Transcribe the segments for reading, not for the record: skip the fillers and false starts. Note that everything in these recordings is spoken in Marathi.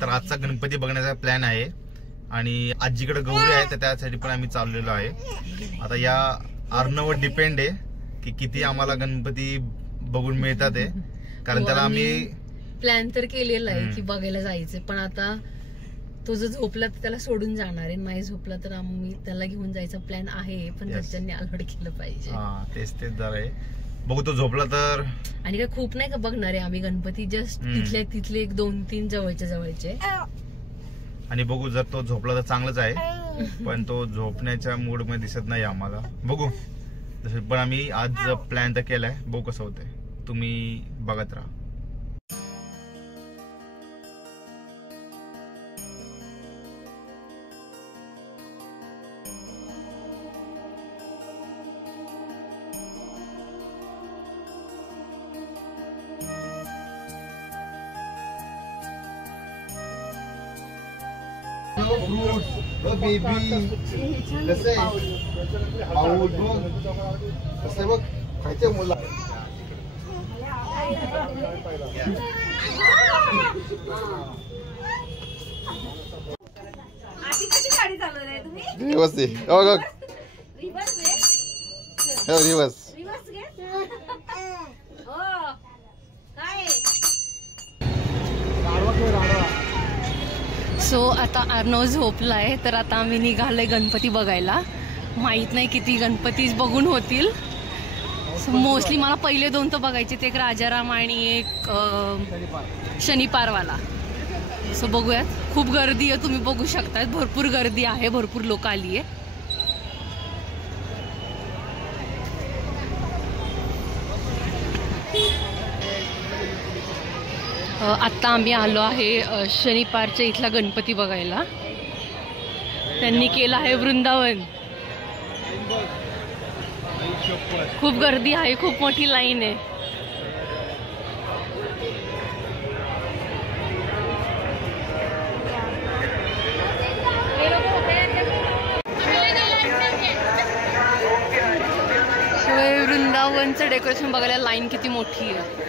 तर आजचा गणपती बघण्याचा प्लॅन आहे आणि आजीकडे गौरी आहे तर त्यासाठी पण आम्ही चाललेलो आहे। आता या अर्णववर डिपेंड आहे की किती आम्हाला गणपती बघून मिळतात आहे, कारण त्याला आम्ही प्लॅन तर केलेला आहे की बघायला जायचं, पण आता तो जर झोपला तर त्याला सोडून जाणार आहे, नाही झोपला तर आम्ही त्याला घेऊन जायचा प्लॅन आहे, पण घरच्यांनी अलाउड केलं पाहिजे। तेच जरा आहे, बघू तो झोपला तर। आणि काय खूप नाही का बघणार आहे आम्ही गणपती, जस्ट तिथले 1-2-3 जवळचे आणि बघू जर तो झोपला तर चांगलंच आहे, पण तो झोपण्याच्या मूड मध्ये दिसत नाही आम्हाला। बघू पण आम्ही आज प्लॅन तर केलाय, बघू कसं होतंय, तुम्ही बघत राहा। बेबी कसं आहे पाऊल बघ कसं बघ खायचं मुला। व्यवस्थित रिवर्स सो आता अर्णव झोपलाय, तर आता आम्ही निघालोय गणपती बघायला। माहित नाही किती गणपती बघून होतील, सो मोस्टली मला पहिले 2 तर बघायचे, एक राजाराम आणि एक शनिपारवाला। सो बघूयात, खूप गर्दी आहे, तुम्ही बघू शकता, भरपूर गर्दी आहे, भरपूर लोक आली आहे। आत्ता आम्ही आलो आहे शनिपारच्या इथला गणपती बघायला, त्यांनी केलं आहे वृंदावन। खूप गर्दी आहे, खूप मोठी लाईन आहे। वृंदावनचं डेकोरेशन बघायला लाईन किती मोठी आहे।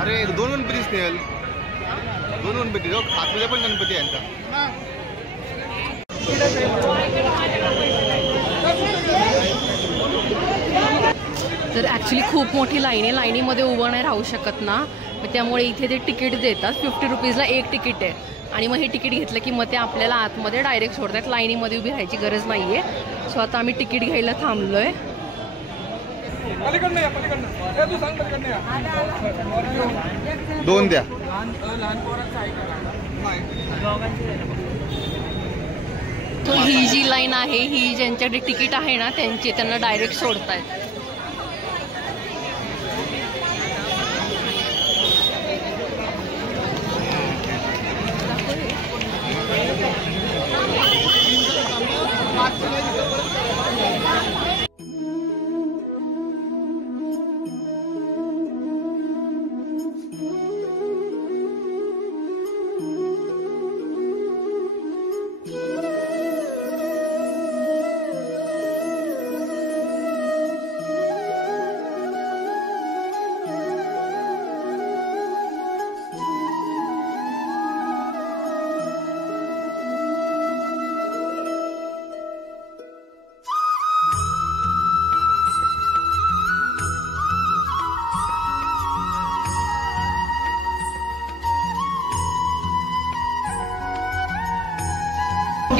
अरे 2 गणपती असतील, 2 गणपती आतमध्ये पण गणपती आहे। तर ॲक्च्युली खूप मोठी लाईन आहे, लाईनीमध्ये उभं नाही राहू शकत ना, त्यामुळे इथे ते तिकीट देतात। 50 रुपीजला 1 तिकीट आहे, आणि मग हे तिकीट घेतलं की मग ते आपल्याला आतमध्ये डायरेक्ट सोडतात, लाईनीमध्ये उभी राहायची गरज नाही आहे। सो आता आम्ही तिकीट घ्यायला थांबलोय। दोन द्या। तो ही जी लाईन आहे, ही ज्यांच्याकडे तिकीट आहे ना त्यांची, त्यांना डायरेक्ट सोडतायत।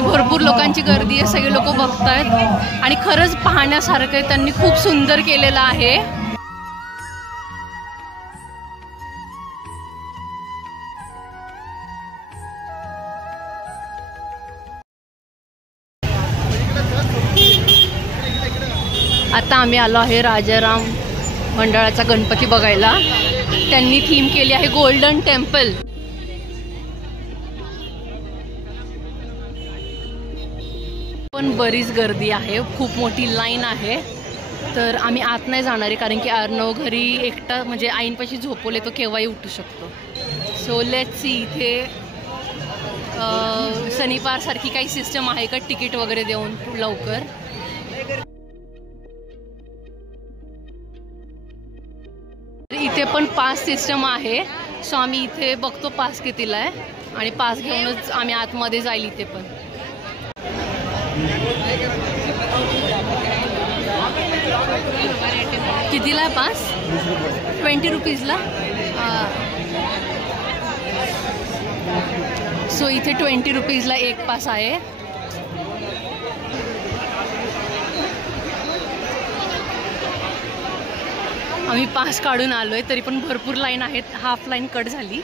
भरपूर लोकांची गर्दी आहे, सगळे लोक बघतायत आणि खरंच पाहण्यासारखं आहे, त्यांनी खूप सुंदर केलेलं आहे। आता आम्ही आलो आहे राजाराम मंडळाचा गणपती बघायला, त्यांनी थीम केली आहे गोल्डन टेम्पल। पण बरीच गर्दी आहे, खूप मोठी लाईन आहे, तर आम्ही आत नाही जाणार आहे कारण की अर्णव घरी एकटा म्हणजे आईनपाशी झोपवले तो केव्हाही उठू शकतो। सो लेट्स सी इथे शनिवार सारखी काही सिस्टम आहे का तिकीट वगैरे देऊन लवकर, इथे पण पास सिस्टम आहे, सो आम्ही इथे बघतो पास कितीला आहे आणि पास घेऊनच आम्ही आतमध्ये जाईल. इथे पण कितीला आहे पास? 20 रुपीजला. सो इथे 20 रुपीजला एक पास आहे. आम्ही पास काढून आलोय, तरी पण भरपूर लाईन आहेत. हाफ लाईन कट झाली.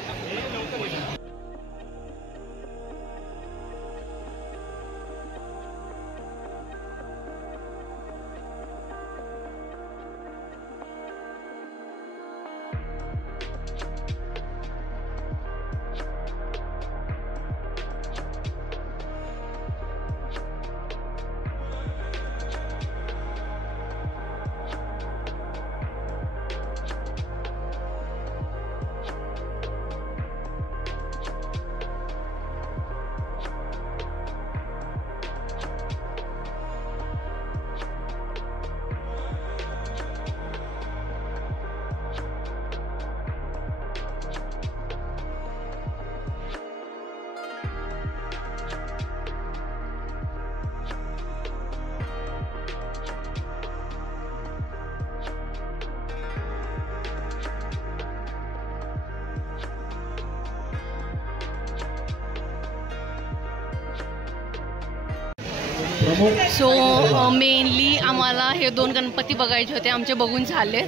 सो मेनली आम्हाला हे 2 गणपती बघायचे होते, आमचे बघून झाले.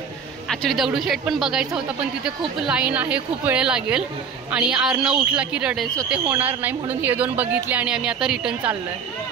ॲक्च्युली दगडूशेठ पण बघायचा होता, पण तिथे खूप लाईन आहे, खूप वेळ लागेल आणि आर्नव उठला की रडेल, सो ते होणार नाही. म्हणून हे 2 बघितले आणि आम्ही आता रिटर्न चाललो आहे.